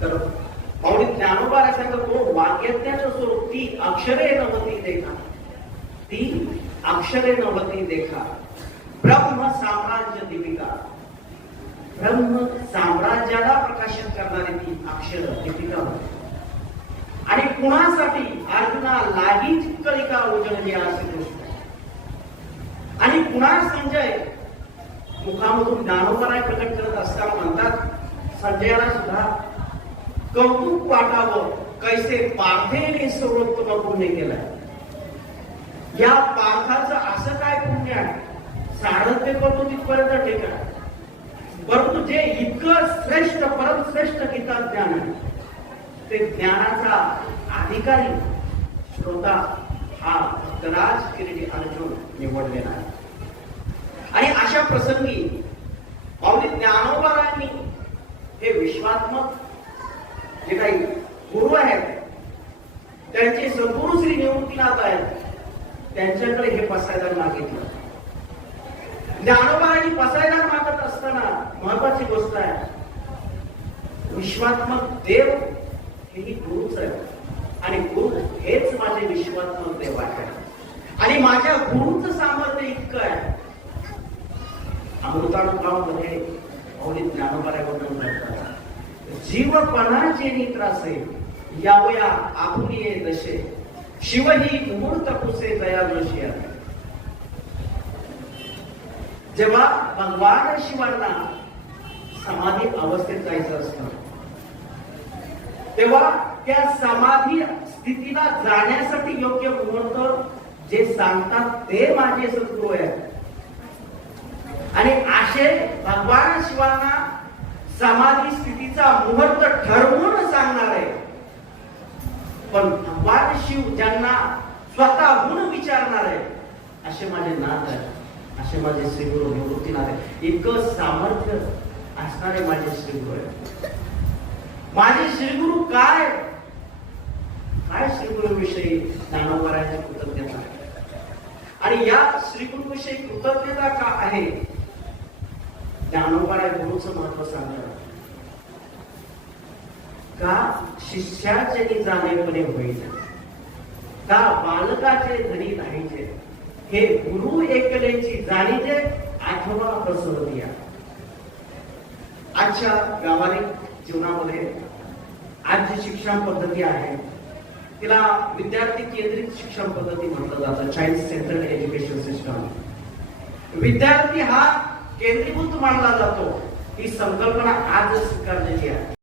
तर माऊली ज्ञानोबा सांगतो तो वाग्यज्ञाचं स्वरूप ती अक्षरे नवती देखा, ती अक्षरे नवती देखा, ब्रह्म साम्राज्य दीपिका, ब्रह्म साम्राज्याला प्रकाशित करणारी ती अक्षर दीपिका होती. आणि कुणासाठी अर्जुना लागी चित्कलिका उजळली असे कृष्ण. आणि पुन्हा संजय मुखामधून ज्ञानोबराय प्रकट करत असताना म्हणतात संजयाला सुद्धा कौतुक वाटावं कैसे पार्थेने सर्वोत्तम पुण्य केलंय. या पार्थाचं असं काय पुण्य आहे, सारथ्य करतो तिथपर्यंत ठीक आहे, परंतु जे इतकं श्रेष्ठ परमश्रेष्ठ गीता ज्ञान आहे ते ज्ञानाचा अधिकारी श्रोता हा भक्तराज किरीटी अर्जुन निवडलेला आहे. आणि अशा प्रसंगी माऊली ज्ञानोबारायांनी हे विश्वात्मक जे काही गुरु आहेत त्यांचे सद्गुरु श्री निवृत्तीनाथ आहेत त्यांच्याकडे हे पसायदान मागितलं. ज्ञानोबारायांनी पसायदान मागत असताना महत्वाची गोष्ट आहे, विश्वात्मक देव हेही गुरुच आहे आणि गुरु हेच माझे विश्वात्मक देव आहे. आणि माझ्या गुरुचं सामर्थ्य इतकं आहे. अमृतानुभवामध्ये माऊली ज्ञानोबाराय वर्णन करतात, जीवपणाचे नित्रासे यावया आपुलिये दशे, शिवही मुहूर्त कुसे दया जोशी. जेव्हा भगवान शिवांना समाधी अवस्थेत जायचं असतं तेव्हा त्या समाधी स्थितीला जाण्यासाठी योग्य मुहूर्त जे सांगतात ते माझे सद्गुरू आहेत. आणि असे भगवान शिवांना समाधी स्थितीचा मुहूर्त ठरवून सांगणार आहे. पण भगवान शिव ज्यांना स्वतःहून विचारणार आहे असे माझे नाथ आहे, असे माझे श्रीगुरु निवृत्तीनाथ आहे. इतकं सामर्थ्य असणारे माझे श्रीगुरु आहे. माझे श्रीगुरु काय काय श्रीगुरु विषयी ज्ञानोबारायांची कृतज्ञता आणि या श्रीगुरु विषयी कृतज्ञता का आहे. ज्ञानोबाराय गुरुचं महत्व सांगतात का शिष्याचे जाणेपणे होईल, का बालकाचे धनी राहायचे, हे गुरु एकलेची जाणीचे आठवा प्रसरदिया. आजच्या व्यावहारिक जीवनामध्ये आज जी शिक्षण पद्धती आहे तिला विद्यार्थी केंद्रित शिक्षण पद्धती म्हटलं जातं, चाइल्ड सेंटर्ड एज्युकेशन सिस्टम. विद्यार्थी हा केंद्रीभूत मानला जातो. ही संकल्पना आज स्वीकारलेली आहे.